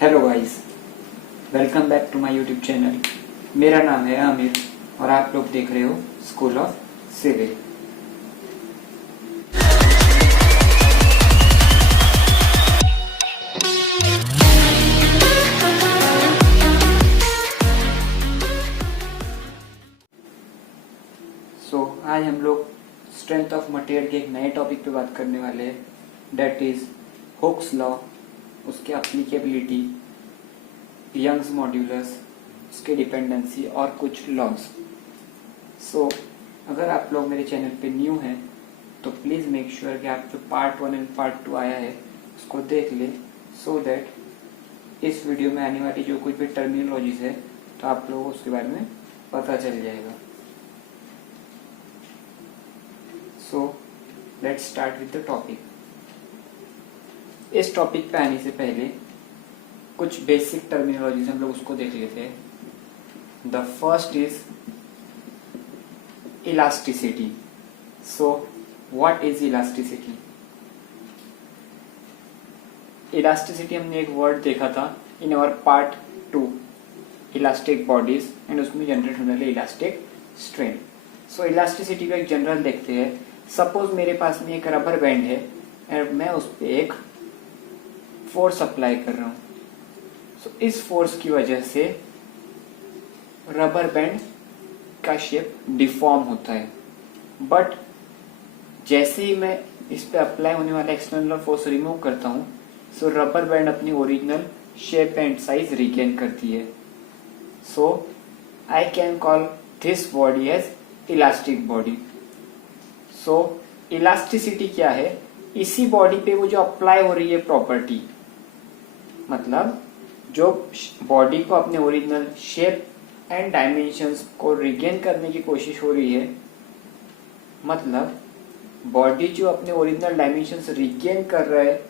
Hello guys, welcome back to my YouTube channel. मेरा नाम है आमिर और आप लोग देख रहे हो स्कूल ऑफ सिविल। आज हम लोग स्ट्रेंथ ऑफ मटेरियल के एक नए टॉपिक पे बात करने वाले हैं, डेट इज हुक्स लॉ, उसके एप्लीकेबिलिटी, यंग्स मॉड्यूलस, उसके डिपेंडेंसी और कुछ लॉज। अगर आप लोग मेरे चैनल पे न्यू हैं तो प्लीज़ मेक श्योर कि आप जो पार्ट 1 एंड पार्ट 2 आया है उसको देख ले, सो दैट इस वीडियो में आने वाली जो कुछ भी टर्मिनोलॉजीज है तो आप लोगों को उसके बारे में पता चल जाएगा। So let's start with the topic. इस टॉपिक पे आने से पहले कुछ बेसिक टर्मिनोलॉजीज हम लोग उसको देख लेते हैं। The first is elasticity. So what is elasticity? Elasticity हमने एक वर्ड देखा था in our part 2, elastic bodies, and उसमें जनरेट होने वाले इलास्टिक स्ट्रेन। सो इलास्टिसिटी का एक जनरल देखते हैं। सपोज मेरे पास में एक रबर बैंड है और मैं उस पर एक फोर्स अप्लाई कर रहा हूँ। सो इस फोर्स की वजह से रबर बैंड का शेप डिफॉर्म होता है, बट जैसे ही मैं इस पे अप्लाई होने वाला एक्सटर्नल फोर्स रिमूव करता हूँ, सो रबर बैंड अपनी original shape and size regain करती है। So I can call this body as elastic body. So elasticity क्या है? इसी बॉडी पे वो जो अप्लाई हो रही है प्रॉपर्टी, मतलब जो बॉडी को अपने ओरिजिनल शेप एंड डायमेंशंस को रिगेन करने की कोशिश हो रही है, मतलब बॉडी जो अपने ओरिजिनल डायमेंशंस रिगेन कर रहा है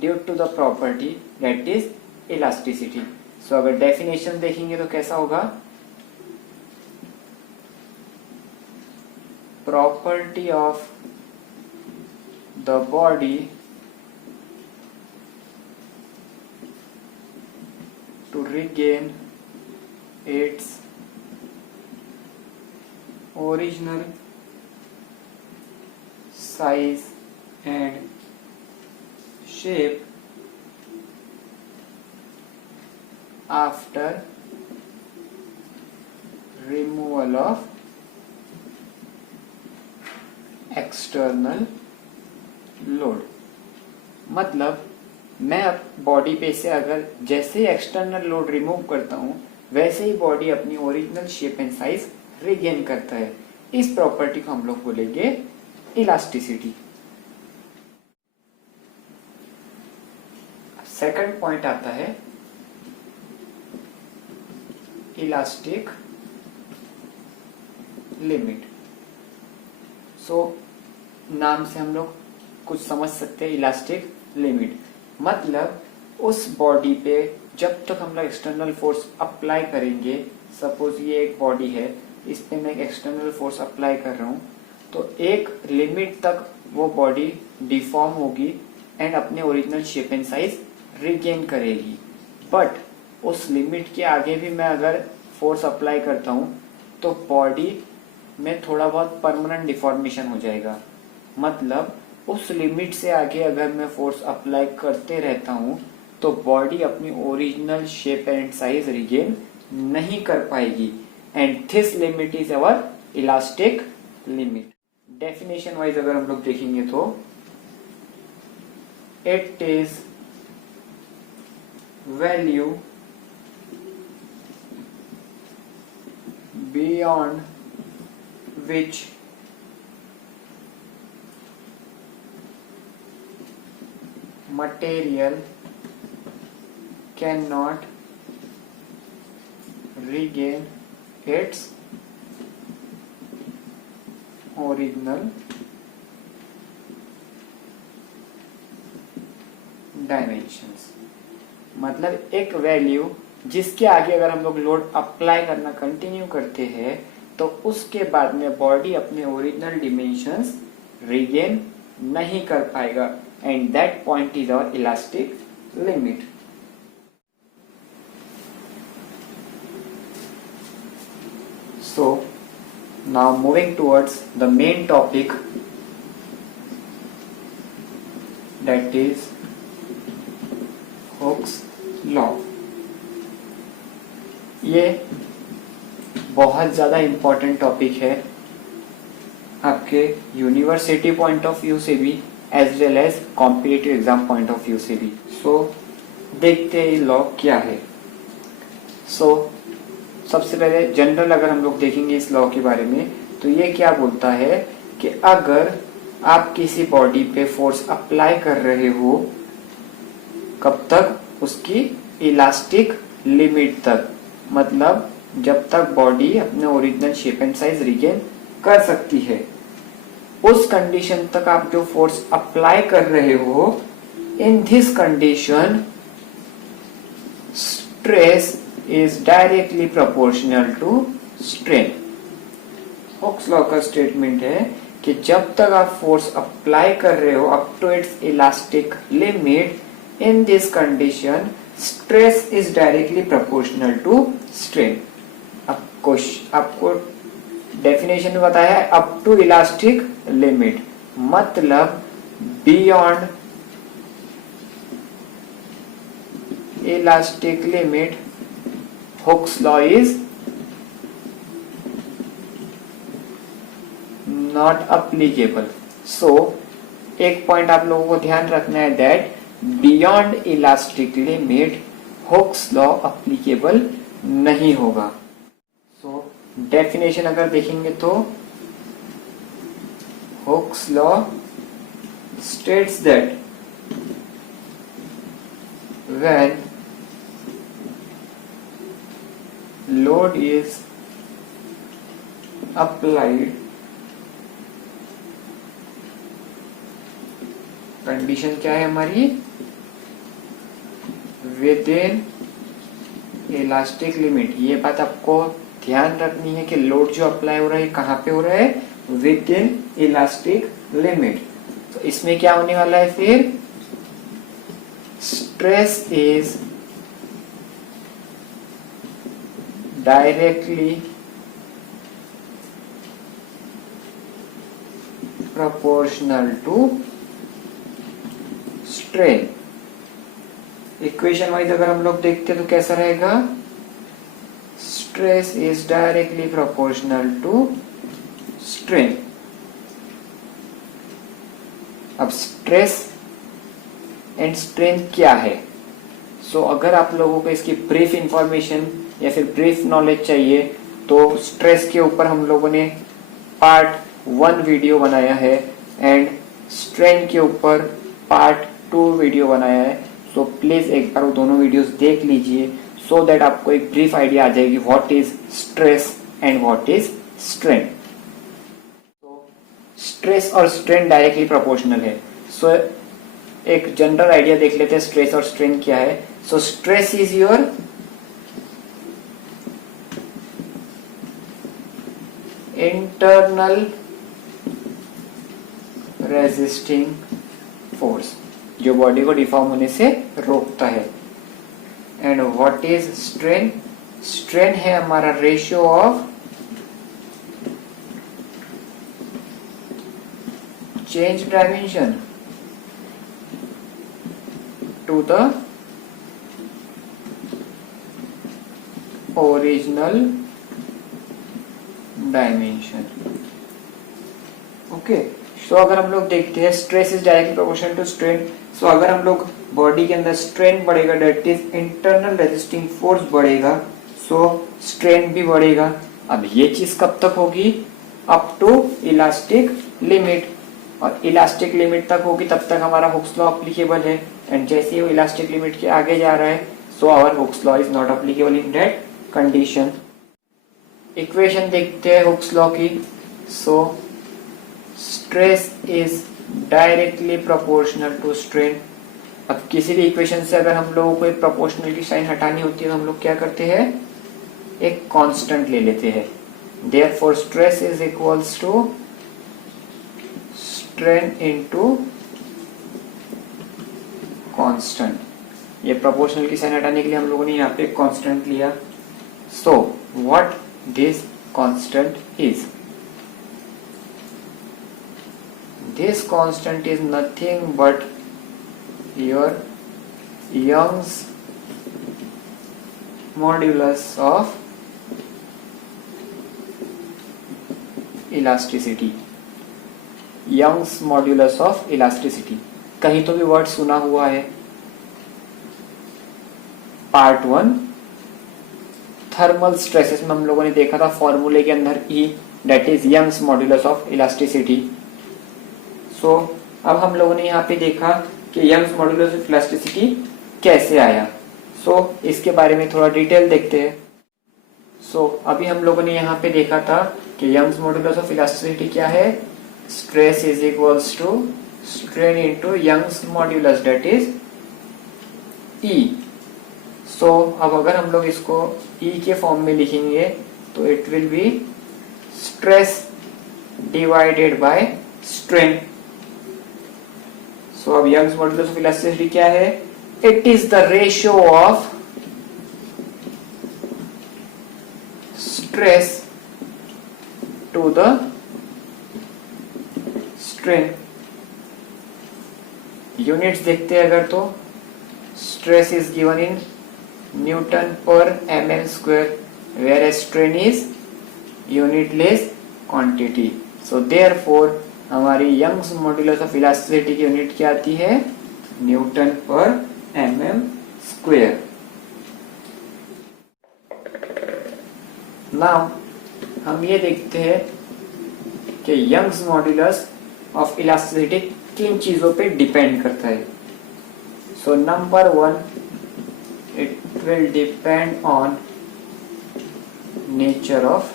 due to the property that is elasticity. So अगर डेफिनेशन देखेंगे तो कैसा होगा? property of the body to regain its original size and shape after removal of external load. मतलब मैं बॉडी पे से अगर जैसे ही एक्सटर्नल लोड रिमूव करता हूं वैसे ही बॉडी अपनी original shape and size regain करता है। इस प्रॉपर्टी को हम लोग बोलेंगे इलास्टिसिटी। सेकंड पॉइंट आता है इलास्टिक लिमिट। सो नाम से हम लोग कुछ समझ सकते हैं। इलास्टिक लिमिट मतलब उस बॉडी पे जब तक हम लोग एक्सटर्नल फोर्स अप्लाई करेंगे, सपोज ये एक बॉडी है, इस पे मैं एक एक्सटर्नल फोर्स अप्लाई कर रहा हूँ, तो एक लिमिट तक वो बॉडी डिफॉर्म होगी एंड अपने original shape and size regain करेगी। बट उस लिमिट के आगे भी मैं अगर फोर्स अप्लाई करता हूँ तो बॉडी में थोड़ा बहुत परमानेंट डिफॉर्मेशन हो जाएगा। मतलब उस लिमिट से आगे अगर मैं फोर्स अप्लाई करते रहता हूँ तो बॉडी अपनी original shape and size regain नहीं कर पाएगी, and this limit is our elastic limit. Definition wise अगर हम लोग देखेंगे तो it is value beyond which material cannot regain its original dimensions। मतलब एक वैल्यू जिसके आगे अगर हम लोग लोड अप्लाई करना कंटिन्यू करते हैं तो उसके बाद में बॉडी अपने ओरिजिनल डिमेंशंस रिगेन नहीं कर पाएगा, and that point is our elastic limit. Now moving towards the main topic, that is Hooke's law. ये बहुत ज़्यादा इम्पोर्टेंट टॉपिक है आपके यूनिवर्सिटी पॉइंट ऑफ व्यू से भी as well as competitive exam point of view से भी। सो देखते हैं ये लॉ क्या है। सो सबसे पहले जनरल अगर हम लोग देखेंगे इस लॉ के बारे में, तो ये क्या बोलता है कि अगर आप किसी बॉडी पे फोर्स अप्लाई कर रहे हो, कब तक? उसकी इलास्टिक लिमिट तक, मतलब जब तक बॉडी अपने original shape and size regain कर सकती है, उस कंडीशन तक आप जो फोर्स अप्लाई कर रहे हो, in this condition stress is directly proportional to strain. Hooke's law का स्टेटमेंट है कि जब तक आप फोर्स अप्लाई कर रहे हो up to its elastic limit, in this condition stress is directly proportional to strain. आपको डेफिनेशन में बताया है अप टू इलास्टिक लिमिट, मतलब beyond elastic limit Hooke's law is not applicable. So एक पॉइंट आप लोगों को ध्यान रखना है that beyond elastic limit Hooke's law applicable नहीं होगा। सो डेफिनेशन अगर देखेंगे तो Hooke's law states that when load is applied, condition क्या है हमारी? With in elastic limit. ये बात आपको ध्यान रखनी है कि लोड जो अप्लाई हो रहा है कहाँ पे हो रहा है? With in elastic limit. तो इसमें क्या होने वाला है फिर? Stress is directly proportional to strain। Equation wise अगर हम लोग देखते हैं तो कैसा रहेगा? Stress is directly proportional to strain। अब स्ट्रेस एंड स्ट्रेन क्या है? सो अगर आप लोगों को इसकी ब्रीफ इंफॉर्मेशन या फिर ब्रीफ नॉलेज चाहिए तो स्ट्रेस के ऊपर हम लोगों ने पार्ट 1 वीडियो बनाया है एंड स्ट्रेन के ऊपर पार्ट 2 वीडियो बनाया है। सो प्लीज एक बार वो दोनों वीडियोस देख लीजिए सो दैट आपको एक ब्रीफ आइडिया आ जाएगी what is stress and what is strain. तो स्ट्रेस और स्ट्रेन डायरेक्टली प्रोपोर्शनल है। सो एक जनरल आइडिया देख लेते हैं स्ट्रेस और स्ट्रेन क्या है। So stress is your internal resisting force, जो बॉडी को डिफॉर्म होने से रोकता है। And what is strain? Strain है हमारा ratio of change dimension to the original dimension। Okay, so अगर हम लोग देखते हैं stress is directly proportional to strain. So अगर हम लोग बॉडी के अंदर स्ट्रेन बढ़ेगा, that is internal resisting force बढ़ेगा, सो स्ट्रेन भी बढ़ेगा। अब ये चीज कब तक होगी? अप टू इलास्टिक लिमिट, और इलास्टिक लिमिट तक होगी तब तक हमारा हुक्स लॉ अप्लीकेबल है। एंड जैसे ही वो इलास्टिक लिमिट के आगे जा रहा है, so our Hooke's law is not applicable in that condition. Equation देखते हैं हुक्स लॉ की। So stress is directly proportional to strain. अब किसी भी इक्वेशन से अगर हम लोगों को एक प्रोपोर्शनल की साइन हटानी होती है तो हम लोग क्या करते हैं? एक कांस्टेंट ले लेते हैं। Therefore stress is equals to strain into constant. ये प्रोपोर्शनल की साइन हटाने के लिए हम लोगों ने यहाँ पे कांस्टेंट लिया। So what this constant is? this constant is nothing but your Young's modulus of elasticity. Young's modulus of elasticity कहीं तो भी वर्ड सुना हुआ है. पार्ट 1 थर्मल स्ट्रेसेस में हम लोगों ने देखा था फॉर्मूले के अंदर E, that is Young's modulus of elasticity. So अब हम लोगों ने यहाँ पे देखा कि यंग्स मॉड्यूलस ऑफ इलास्टिसिटी कैसे आया. सो इसके बारे में थोड़ा डिटेल देखते हैं. सो अभी हम लोगों ने यहाँ पे देखा था कि यंग्स मॉड्यूलस ऑफ इलास्टिसिटी क्या है. Stress is equals to strain into Young's modulus that is E. So अब अगर हम लोग इसको E के फॉर्म में लिखेंगे तो it will be stress divided by strain. So अब यंग्स मॉड्यूलस ऑफ इलास्टिसिटी क्या है. It is the ratio of stress to the strain. Units देखते हैं अगर तो stress is given in newton per mm square whereas strain is unitless quantity. So therefore हमारी Young's modulus of elasticity की unit क्या आती है. Newton per mm square. Now हम ये देखते हैं कि यंग्स मॉड्यूलस ऑफ इलास्टिसिटी किन चीजों पे डिपेंड करता है. So number 1 it will depend on nature of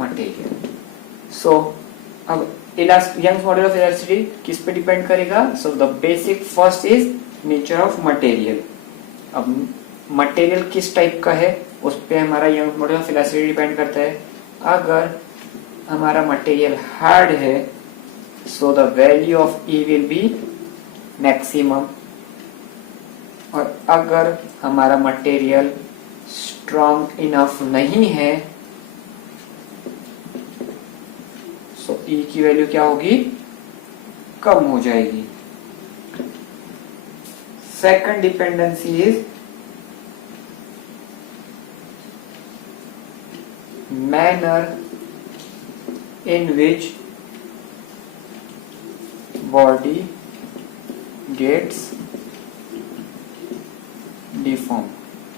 material. So अब Young's modulus of elasticity किस पे डिपेंड करेगा. So the basic first is nature of material. अब मटेरियल किस टाइप का है उस पे हमारा Young's modulus of elasticity depend करता है. अगर हमारा मटेरियल हार्ड है so the value of E will be maximum. और अगर हमारा मटेरियल स्ट्रॉन्ग इनफ नहीं है सो E की वैल्यू क्या होगी. कम हो जाएगी. Second dependency is manner in which body gets deform.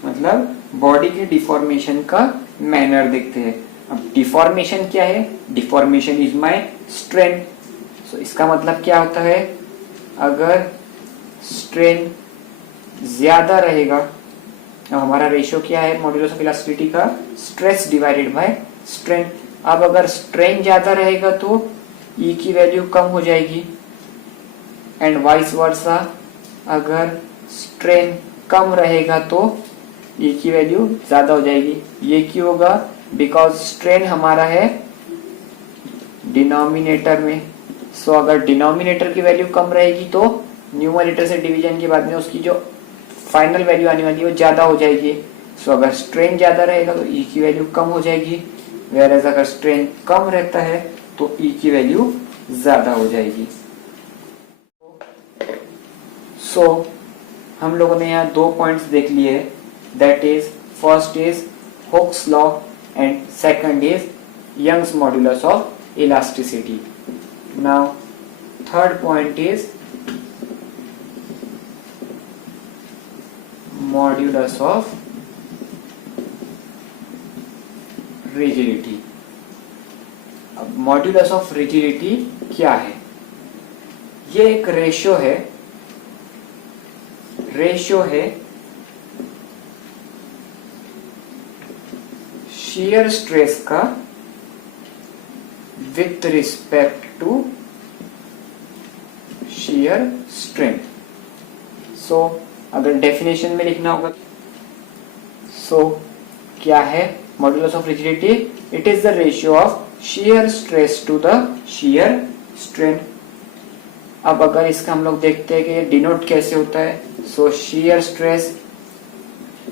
मतलब बॉडी के डिफॉर्मेशन का मैनर देखते हैं. अब डिफॉर्मेशन क्या है. Deformation is my strain. So इसका मतलब क्या होता है. अगर स्ट्रेन ज्यादा रहेगा. अब हमारा रेशियो क्या है मॉड्यूलस ऑफ इलास्टिसिटी का. Stress divided by strain. अब अगर स्ट्रेन ज्यादा रहेगा तो E की वैल्यू कम हो जाएगी एंड वाइस वर्सा. अगर स्ट्रेन कम रहेगा तो E की वैल्यू ज्यादा हो जाएगी. ये क्यों होगा. बिकॉज स्ट्रेन हमारा है डिनोमिनेटर में. सो अगर डिनोमिनेटर की वैल्यू कम रहेगी तो न्यूमरेटर से डिवीजन के बाद में उसकी जो फाइनल वैल्यू आने वाली है वो ज्यादा हो जाएगी. सो अगर स्ट्रेन ज्यादा रहेगा तो E की वैल्यू कम हो जाएगी. वेयर अगर स्ट्रेन कम रहता है तो E की वैल्यू ज्यादा हो जाएगी. सो हम लोगों ने यहाँ 2 पॉइंट्स देख लिए. That is first is Hooke's law and second is Young's modulus of elasticity. Now third point is modulus of rigidity. अब मॉड्यूलस ऑफ रिजिडिटी क्या है. ये एक रेशियो है shear स्ट्रेस का with respect to shear strain. So अगर definition में लिखना होगा सो क्या है modulus of rigidity. It is the ratio of shear stress to the shear strain. अब अगर इसका हम लोग देखते हैं कि ये डिनोट कैसे होता है. सो shear स्ट्रेस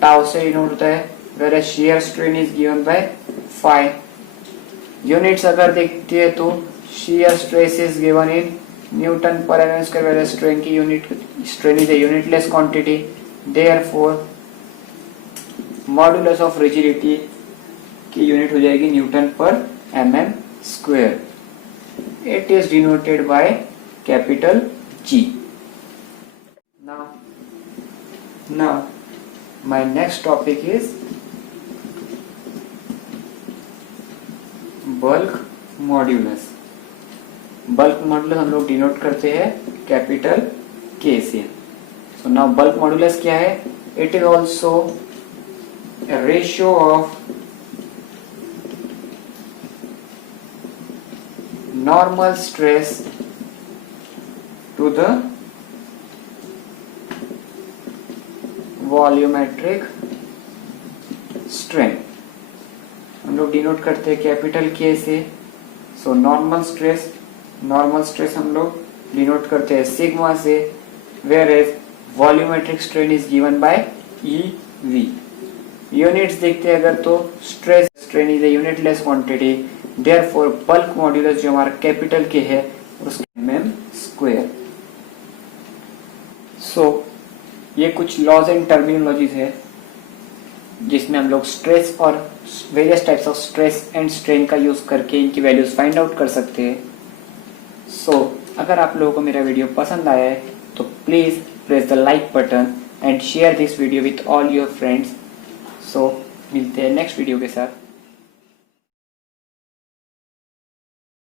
टाउ से डिनोट होता है whereas shear strain is given by phi. Units अगर देखते हैं तो shear stress is given in Newton per mm square, whereas strain की unit, strain is a unitless quantity, therefore modulus of rigidity की unit हो जाएगी Newton per mm square. It is denoted by capital G. Now my next topic is bulk modulus. Bulk modulus हम लोग denote करते हैं capital के से. So now bulk modulus क्या है? It is also ratio of normal stress to the volumetric strain. हम लोग डिनोट करते हैं कैपिटल के से. सो नॉर्मल स्ट्रेस हम लोग डिनोट करते हैं सिग्मा से, where as volumetric strain is given by EV. Units देखते हैं अगर तो stress strain is a unitless quantity, therefore bulk modulus जो हमारा कैपिटल के है उसके mm स्क्वायर. सो ये कुछ लॉज एंड टर्मिनोलॉजीज है जिसमें हम लोग स्ट्रेस और various types of stress and strain का यूज करके इनकी वैल्यूज फाइंड आउट कर सकते हैं. सो अगर आप लोगों को मेरा वीडियो पसंद आया है तो please press the like button and share this video with all your friends. So मिलते हैं नेक्स्ट वीडियो के साथ.